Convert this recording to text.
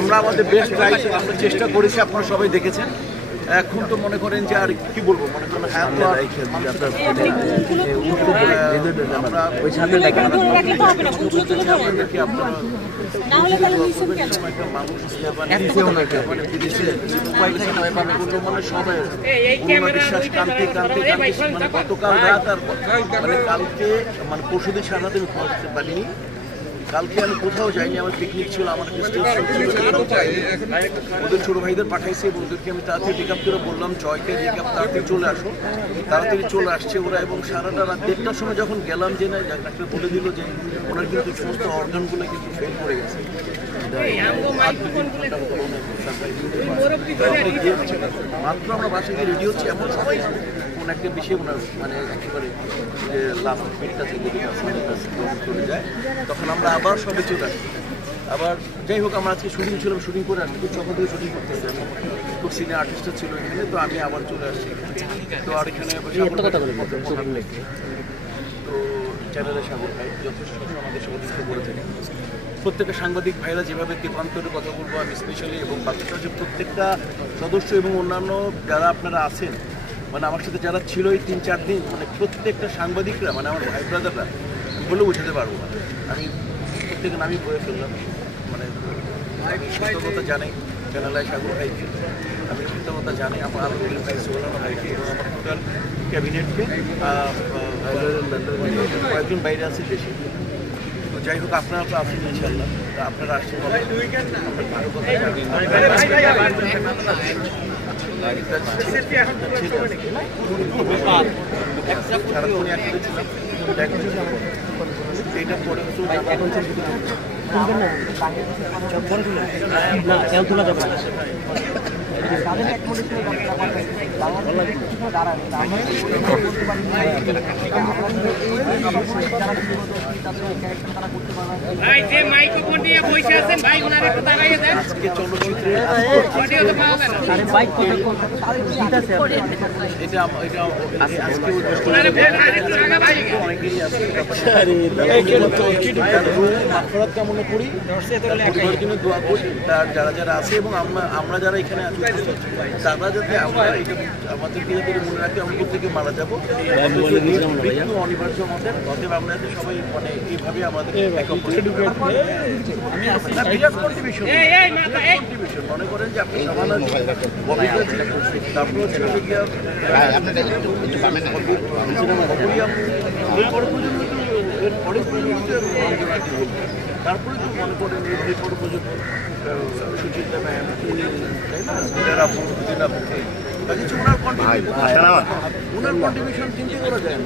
আমরা আমাদের best try চেষ্টা করেছি, আপনারা সবাই দেখেছেন। এখন তো মনে করেন যে আর কি বলবো, মনে করেন গতকাল রাত আর মানে কালকে মানে পরশুদিন সারাতে আমি পৌঁছতে পারিনি। কালকে আমি কোথাও যাইনি, আমার পিকনিক ছিল, আমার ওদের ছোটো ভাইদের পাঠাইছে এবং ওদেরকে আমি তাড়াতাড়ি টেক আপ করে বললাম জয়কে টেক আপ তাড়াতাড়ি চলে আসো, তাড়াতাড়ি চলে আসছে ওরা। এবং সারাটা রাত 1:30টার সময় যখন গেলাম যে না ডাক্তার বলে দিল যে ওনার কিন্তু সমস্ত অর্গানগুলো কিন্তু ফেল করে গেছে। মাত্র আমরা বাসায় গিয়ে রেডি হচ্ছি, এমন সবাই কোন একটা বিষয়ে ওনার মানে একেবারে যে লাস্ট মিনিটটা থেকে চলে যায়, তখন আমরা আবার সবাই চলে আসি। আবার যাই হোক, আমরা আজকে শুটিং ছিলাম, শুটিং করে আসছি, সকাল থেকে শুটিং করতেছি, খুব সিনিয়র আর্টিস্টরা ছিল এখানে, তো আমি আবার চলে আসছি। তো আর এখানে তো চ্যানেলের সাগর ভাই যথেষ্ট আমাদের সহযোগিতা করে থাকেন। প্রত্যেকটা সাংবাদিক ভাইরা যেভাবে দীপান্তরে কথা বলবো আমি স্পেশালি, এবং বাকিটা যে প্রত্যেকটা সদস্য এবং অন্যান্য যারা আপনারা আছেন মানে আমার সাথে যারা ছিল এই 3-4 দিন, মানে প্রত্যেকটা সাংবাদিকরা মানে আমার ভাই ব্রাদাররা বলে বোঝাতে পারবো না। আমি প্রত্যেকের নামই বলে ফেললাম, মানে আমি কৃতজ্ঞতা জানাই চ্যানেলায় সাগর ভাইকে, আমি কৃতজ্ঞতা জানাই আমার আরও ভাই সোলানো ভাইকে এবং আমার টোটাল ক্যাবিনেটকে, কয়েকজন বাইরে আছে দেশে। তো যাই হোক, আপনারা তো আসেন ইনশাল্লাহ, আপনারা আসছেন এইটা পরে কামনা করি, দোয়া করি যারা যারা আছে এবং আমরা যারা এখানে আছি তারা যাতে আমরা আমাদেরকে যাতে মনে রাখি আমরা প্রত্যেকে মারা যাবো, অনিবার্য আমাদের। অতএব আমরা যাতে সবাই মানে এইভাবে আমাদের মনে করেন যে আপনি সমান তারপরে তো মনে করেন এরপর পর্যন্ত সুচিন্তা ম্যাম, তাই না, ওনার কন্ট্রিবিউশন চিন্তা করা যায় না।